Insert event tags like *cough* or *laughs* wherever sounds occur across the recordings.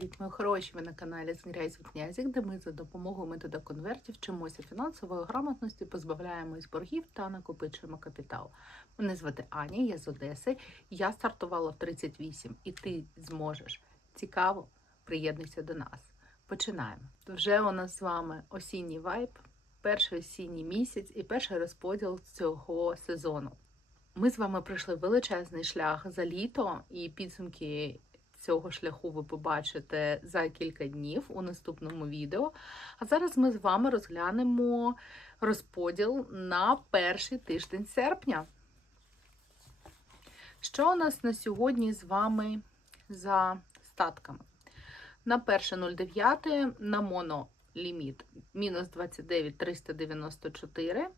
Привіт, мої хороші! Ви на каналі Зміряй Князік, де ми за допомогою метода конвертів вчимося фінансової грамотності, позбавляємось боргів та накопичуємо капітал. Мене звати Аня, я з Одеси. Я стартувала в 38 і ти зможеш. Цікаво, приєднуйся до нас. Починаємо. Вже у нас з вами осінній вайб, перший осінній місяць і перший розподіл цього сезону. Ми з вами пройшли величезний шлях за літо, і підсумки цього шляху ви побачите за кілька днів у наступному відео. А зараз ми з вами розглянемо розподіл на перший тиждень серпня. Що у нас на сьогодні з вами за статками? На 1.09 на моноліміт мінус 29 394.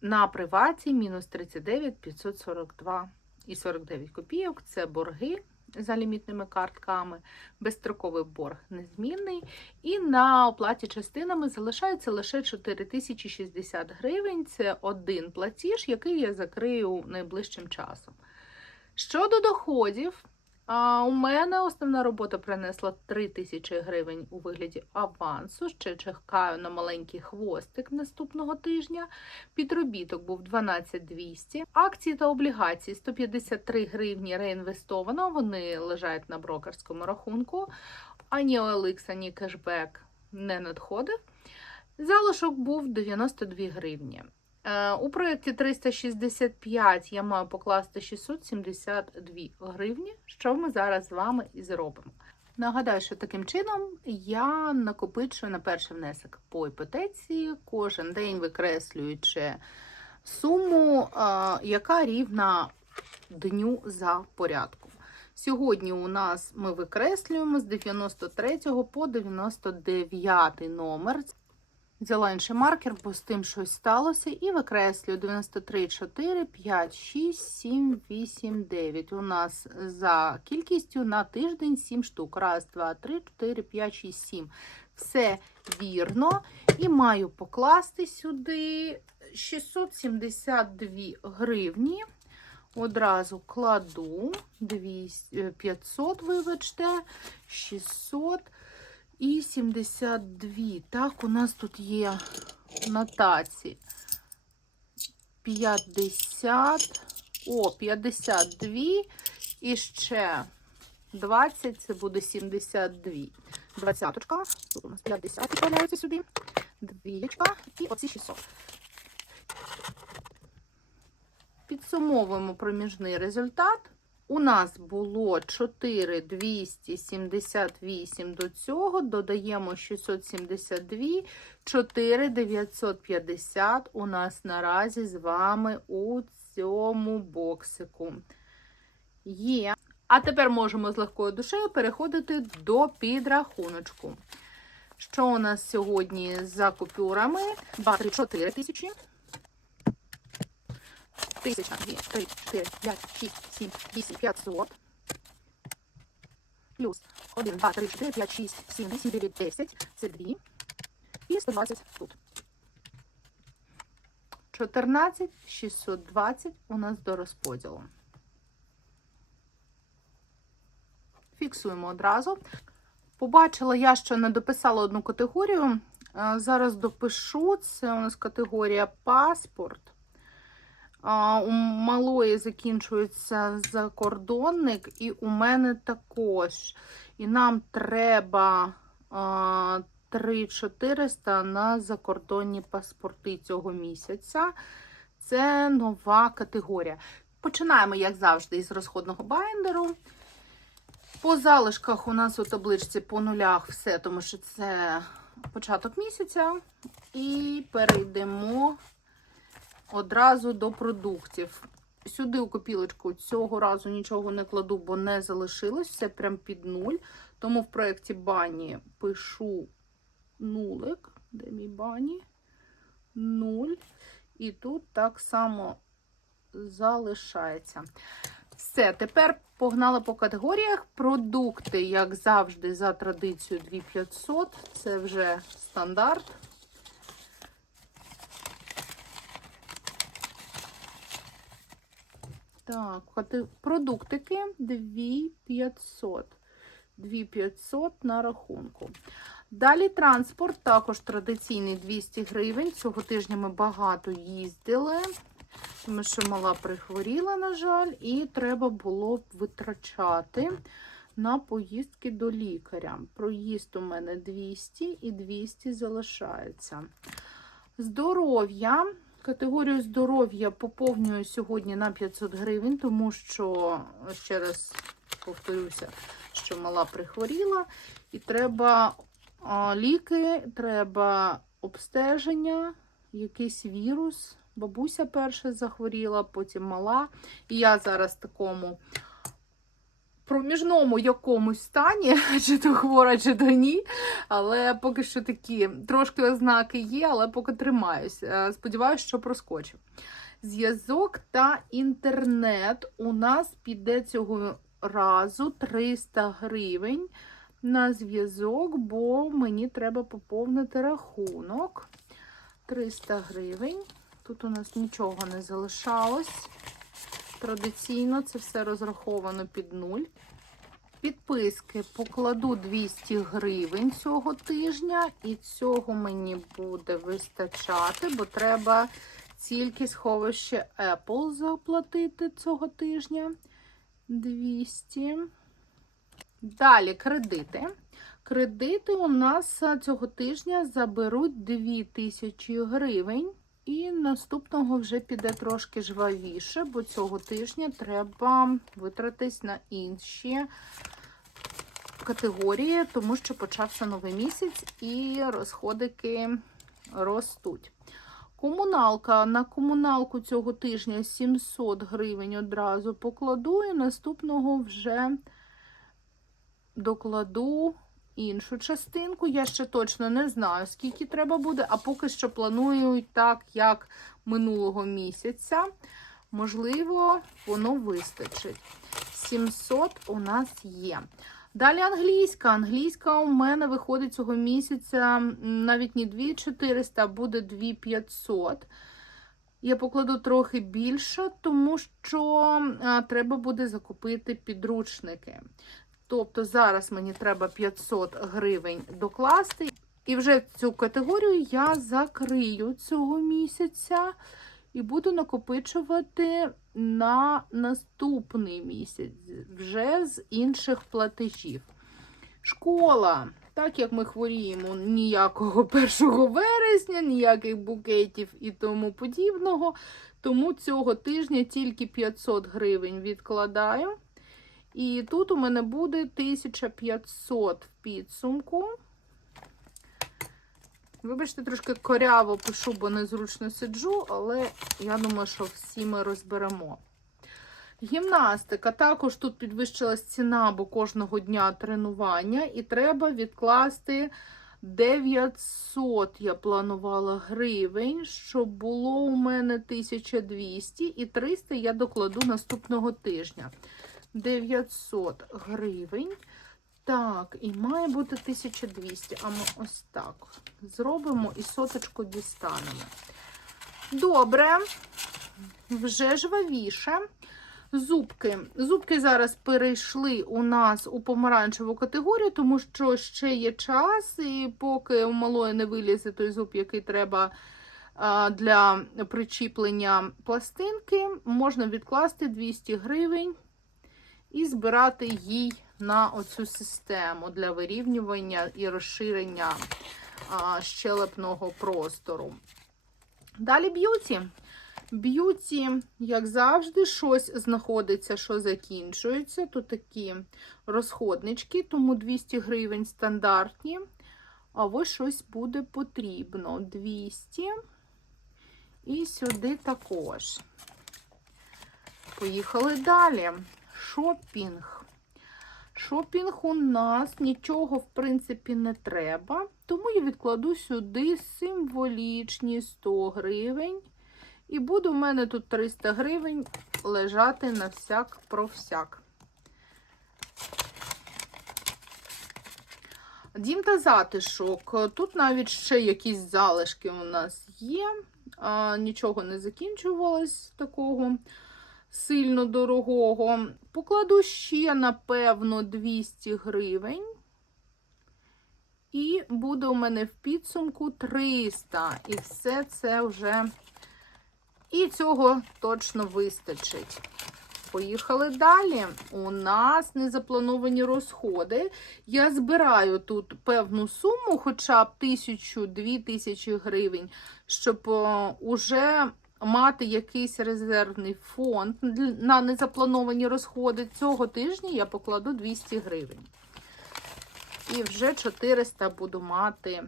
На приваті мінус 39 542 і 49 копійок. Це борги за лімітними картками, безстроковий борг незмінний. І на оплаті частинами залишається лише 4060 гривень. Це один платіж, який я закрию найближчим часом. Щодо доходів, а у мене основна робота принесла 3 тисячі гривень у вигляді авансу. Ще чекаю на маленький хвостик наступного тижня. Підробіток був 12200. Акції та облігації 153 гривні реінвестовано. Вони лежать на брокерському рахунку. Ані OLX, ані кешбек не надходив. Залишок був 92 гривні. Е, У проєкті 365 я маю покласти 672 гривні, що ми зараз з вами і зробимо. Нагадаю, що таким чином я накопичую на перший внесок по іпотеці, кожен день викреслюючи суму, е, яка рівна дню за порядком. Сьогодні у нас ми викреслюємо з 93 по 99 номер. Взяла інший маркер, бо з тим щось сталося, і викреслюю 93, 4, 5, 6, 7, 8, 9. У нас за кількістю на тиждень 7 штук. Раз, два, три, 4, 5, 6, 7. Все вірно. І маю покласти сюди 672 гривні. Одразу кладу 200, 500, вибачте, 600 і 72. Так, у нас тут є нотації. 50, о, 52 і ще 20, це буде 72. Двадцяточка, тут у нас 50 відправляється сюди, двієчка і оці 600. Підсумовуємо проміжний результат. У нас було 4278 до цього, додаємо 672, 4950 у нас наразі з вами у цьому боксику. Є. А тепер можемо з легкою душею переходити до підрахуночку. Що у нас сьогодні за купюрами? 2, 3, 4 тисячі. Тисяча, дві, три, чотири, п'ять, шість, сім, вісім, п'ятсот. Плюс один, два, три, чотири, п'ять, шість, сім, вісім, дев'ять, десять. Це дві. І 120 тут. 14, 620 у нас до розподілу. Фіксуємо одразу. Побачила я, що не дописала одну категорію. Е, Зараз допишу. Це у нас категорія паспорт. У малої закінчується закордонник, і у мене також. І нам треба 3400 на закордонні паспорти цього місяця. Це нова категорія. Починаємо, як завжди, із розходного байндеру. По залишках у нас у табличці по нулях все, тому що це початок місяця. І перейдемо одразу до продуктів. Сюди у копілочку цього разу нічого не кладу, бо не залишилось, все прям під нуль. Тому в проєкті бані пишу нулик. Де мій бані? Нуль. І тут так само залишається. Все, тепер погнали по категоріях. Продукти, як завжди, за традицією 2500. Це вже стандарт. Так, продуктики 2500. 2500 на рахунку. Далі транспорт, також традиційний 200 гривень. Цього тижня ми багато їздили, тому що мала прихворіла, на жаль, і треба було витрачати на поїздки до лікаря. Проїзд у мене 200 і 200 залишається. Здоров'я. Категорію здоров'я поповнюю сьогодні на 500 гривень, тому що, ще раз повторюся, що мала прихворіла, і треба ліки, треба обстеження, якийсь вірус. Бабуся перша захворіла, потім мала. І я зараз такому проміжному якомусь стані, *laughs* чи то хвора, чи то ні. Але поки що такі трошки ознаки є, але поки тримаюсь. Е, Сподіваюсь, що проскочу. Зв'язок та інтернет у нас піде цього разу 300 гривень на зв'язок, бо мені треба поповнити рахунок. 300 гривень. Тут у нас нічого не залишалось. Традиційно це все розраховано під нуль. Підписки покладу 200 гривень цього тижня, і цього мені буде вистачати, бо треба тільки сховище Apple заплатити цього тижня. 200. Далі кредити. Кредити у нас цього тижня заберуть 2000 гривень. І наступного вже піде трошки жвавіше, бо цього тижня треба витратись на інші категорії, тому що почався новий місяць і розходики ростуть. Комуналка. На комуналку цього тижня 700 гривень одразу покладу, і наступного вже докладу іншу частинку. Я ще точно не знаю, скільки треба буде, а поки що планую так, як минулого місяця. Можливо, воно вистачить. 700 у нас є. Далі англійська. Англійська у мене виходить цього місяця навіть не 2400, а буде 2500. Я покладу трохи більше, тому що а, треба буде закупити підручники. Тобто зараз мені треба 500 гривень докласти. І вже цю категорію я закрию цього місяця і буду накопичувати на наступний місяць, вже з інших платежів. Школа. Так як ми хворіємо ніякого *laughs* 1 вересня, ніяких букетів і тому подібного. Тому цього тижня тільки 500 гривень відкладаю. І тут у мене буде 1500 в підсумку. Вибачте, трошки коряво пишу, бо незручно сиджу, але я думаю, що всі ми розберемо. Гімнастика. Також тут підвищилась ціна, бо кожного дня тренування, і треба відкласти 900, я планувала гривень, щоб було у мене 1200 і 300 я докладу наступного тижня. 900 гривень. Так, і має бути 1200. А ми ось так зробимо і соточку дістанемо. Добре, вже жвавіше. Зубки. Зубки зараз перейшли у нас у помаранчеву категорію, тому що ще є час, і поки у малої не вилізе той зуб, який треба для причіплення пластинки, можна відкласти 200 гривень і збирати їй на оцю систему для вирівнювання і розширення щелепного простору. Далі б'юті. Б'юті, як завжди, щось знаходиться, що закінчується. Тут такі розходнички, тому 200 гривень стандартні. А ось щось буде потрібно. 200. І сюди також. Поїхали далі. Шопінг. Шопінг у нас нічого, в принципі, не треба. Тому я відкладу сюди символічні 100 гривень. І буде у мене тут 300 гривень лежати на всяк про всяк. Дім та затишок. Тут навіть ще якісь залишки у нас є. Нічого не закінчувалось такого. Сильно дорогого. Покладу ще, напевно, 200 гривень. І буде у мене в підсумку 300. І все це вже. І цього точно вистачить. Поїхали далі. У нас незаплановані розходи. Я збираю тут певну суму, хоча б тисячу-дві тисячі гривень, щоб е, уже мати якийсь резервний фонд на незаплановані розходи. Цього тижня я покладу 200 гривень. І вже 400 буду мати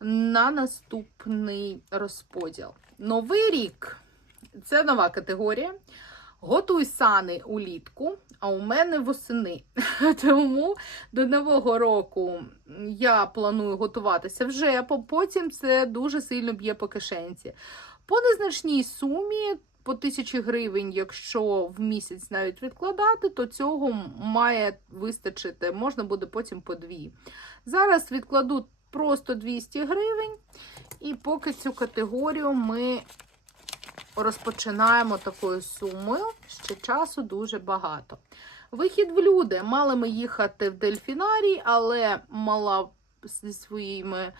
на наступний розподіл. Новий рік це нова категорія. Готуй сани улітку, а у мене восени. *laughs* Тому до нового року я планую готуватися вже, по- потім це дуже сильно б'є по кишенці. По незначній сумі, по тисячі гривень, якщо в місяць навіть відкладати, то цього має вистачити. Можна буде потім по дві. Зараз відкладу просто 200 гривень, і поки цю категорію ми розпочинаємо такою сумою. Ще часу дуже багато. Вихід в люди. Мали ми їхати в дельфінарій, але мала зі своїми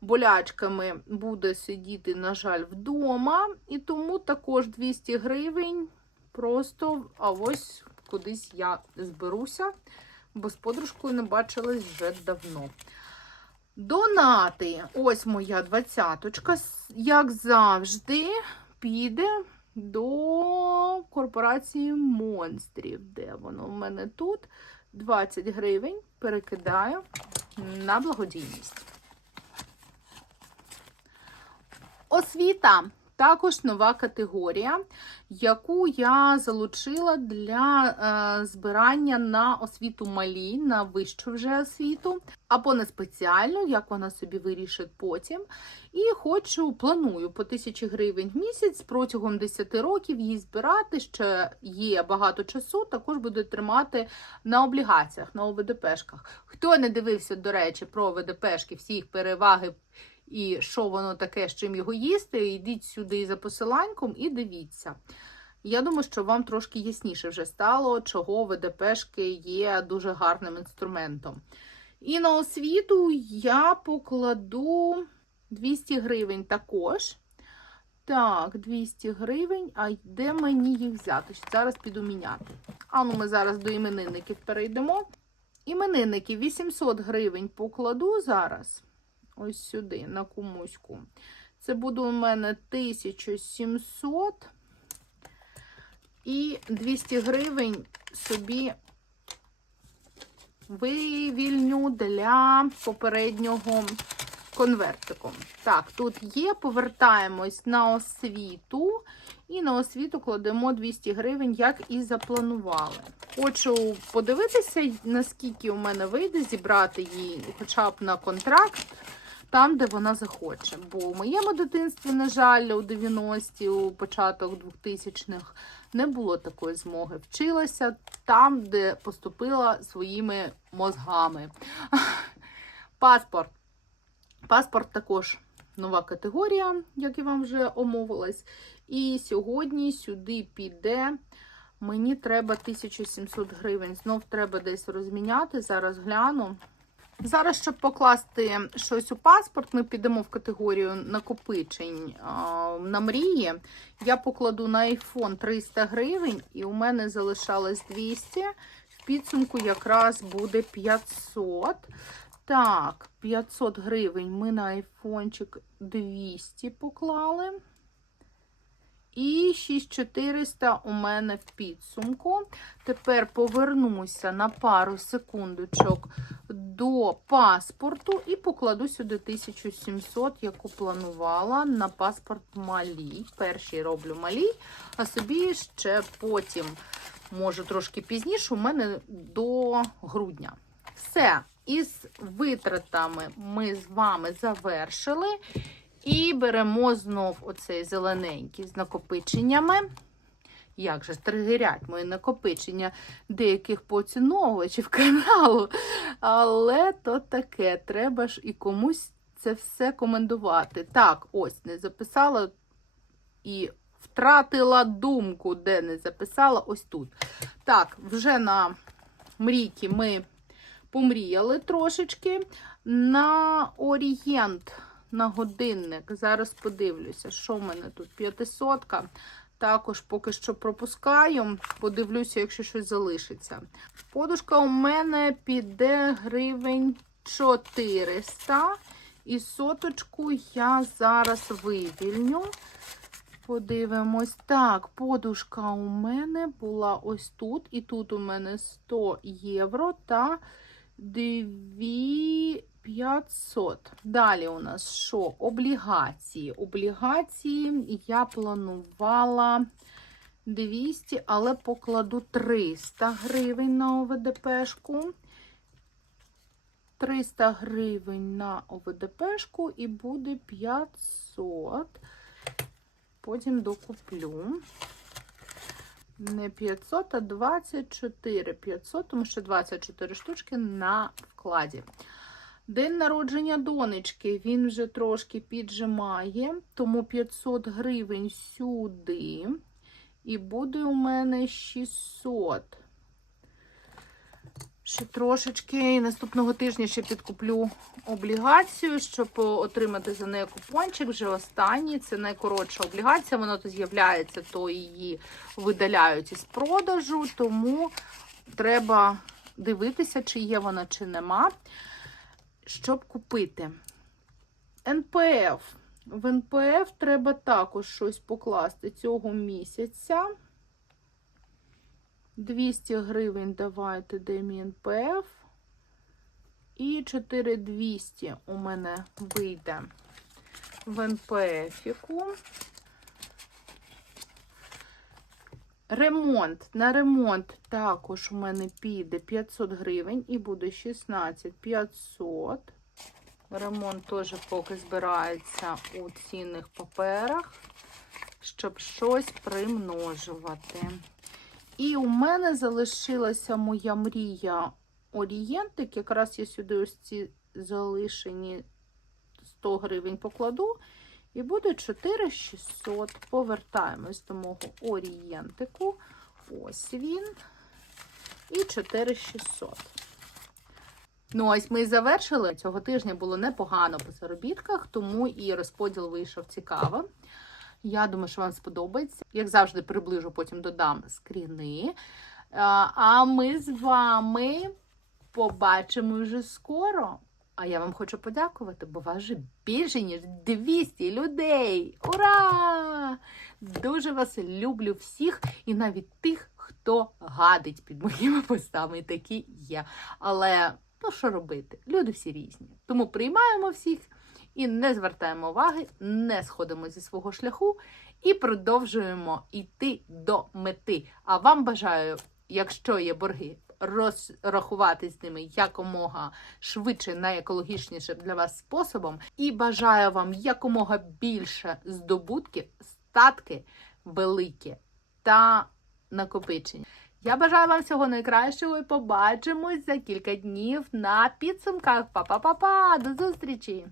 болячками буде сидіти, на жаль, вдома. І тому також 200 гривень. Просто, а ось кудись я зберуся, бо з подружкою не бачилась вже давно. Донати. Ось моя двадцяточка. Як завжди, піде до корпорації монстрів. Де воно в мене тут? 20 гривень перекидаю на благодійність. Освіта. Також нова категорія, яку я залучила для е, збирання на освіту малій, на вищу вже освіту, або на спеціальну, як вона собі вирішить потім. І хочу, планую по тисячі гривень в місяць протягом 10 років її збирати. Ще є багато часу. Також буду тримати на облігаціях, на ОВДПшках. Хто не дивився, до речі, про ОВДПшки, всі їх переваги і що воно таке, з чим його їсти, йдіть сюди за посиланьком і дивіться. Я думаю, що вам трошки ясніше вже стало, чого ВДПшки є дуже гарним інструментом. І на освіту я покладу 200 гривень також. Так, 200 гривень. А де мені їх взяти? Зараз піду міняти. А ну ми зараз до іменинників перейдемо. Іменинники 800 гривень покладу зараз. Ось сюди, на кумуську. Це буде у мене 1700 і 200 гривень собі вивільню для попереднього конвертику. Так, тут є, повертаємось на освіту. І на освіту кладемо 200 гривень, як і запланували. Хочу подивитися, наскільки у мене вийде зібрати її хоча б на контракт, там, де вона захоче. Бо у моєму дитинстві, на жаль, у 90-ті, у початок 2000-х не було такої змоги. Вчилася там, де поступила своїми мозгами. *laughs* Паспорт. Паспорт також нова категорія, як я вам вже омовилась. І сьогодні сюди піде. Мені треба 1700 гривень. Знов треба десь розміняти. Зараз гляну. Зараз, щоб покласти щось у паспорт, ми підемо в категорію накопичень на мрії. Я покладу на iPhone 300 гривень, і у мене залишалось 200. В підсумку якраз буде 500. Так, 500 гривень ми на айфончик 200 поклали. І 6400 у мене в підсумку. Тепер повернуся на пару секундочок до паспорту і покладу сюди 1700, яку планувала на паспорт малій. Перший роблю малій, а собі ще потім, може трошки пізніше, у мене до грудня. Все, із витратами ми з вами завершили. І беремо знов оцей зелененький з накопиченнями. Як же стригерять мої накопичення деяких поціновувачів каналу. Але то таке, треба ж і комусь це все комендувати. Так, ось не записала і втратила думку, де не записала, ось тут. Так, вже на мрійки ми помріяли трошечки. На орієнт, на годинник. Зараз подивлюся, що в мене тут 500. Також поки що пропускаю. Подивлюся, якщо щось залишиться. Подушка у мене піде гривень 400. І соточку я зараз вивільню. Подивимось. Так, подушка у мене була ось тут. І тут у мене 100 євро та 2500. Далі у нас що? Облігації. Облігації я планувала 200, але покладу 300 гривень на ОВДПшку. 300 гривень на ОВДПшку і буде 500. Потім докуплю. Не 500, а 24 500, тому що 24 штучки на вкладі. День народження донечки, він вже трошки піджимає, тому 500 гривень сюди. І буде у мене 600. Ще трошечки. І наступного тижня ще підкуплю облігацію, щоб отримати за неї купончик. Вже останній. Це найкоротша облігація. Вона то з'являється, то її видаляють із продажу. Тому треба дивитися, чи є вона, чи нема. Щоб купити. НПФ. В НПФ треба також щось покласти цього місяця. 200 гривень давайте де мій НПФ. І 4200 у мене вийде в НПФіку. Ремонт. На ремонт також у мене піде 500 гривень і буде 16 500. Ремонт теж поки збирається у цінних паперах, щоб щось примножувати. І у мене залишилася моя мрія орієнтик. Якраз я сюди ось ці залишені 100 гривень покладу. І буде 4600. Повертаємось до мого орієнтику. Ось він. І 4600. Ну, ось ми і завершили. Цього тижня було непогано по заробітках, тому і розподіл вийшов цікаво. Я думаю, що вам сподобається. Як завжди, приближу, потім додам скріни. А а ми з вами побачимо вже скоро. А я вам хочу подякувати, бо вас вже більше, ніж 200 людей. Ура! Дуже вас люблю всіх і навіть тих, хто гадить під моїми постами. Такі є. Але ну що робити? Люди всі різні. Тому приймаємо всіх і не звертаємо уваги, не сходимо зі свого шляху і продовжуємо йти до мети. А вам бажаю, якщо є борги, розрахуватись з ними якомога швидше, найекологічніше для вас способом. І бажаю вам якомога більше здобутків, статки великі та накопичення. Я бажаю вам всього найкращого і побачимось за кілька днів на підсумках. Па-па-па-па! До зустрічі!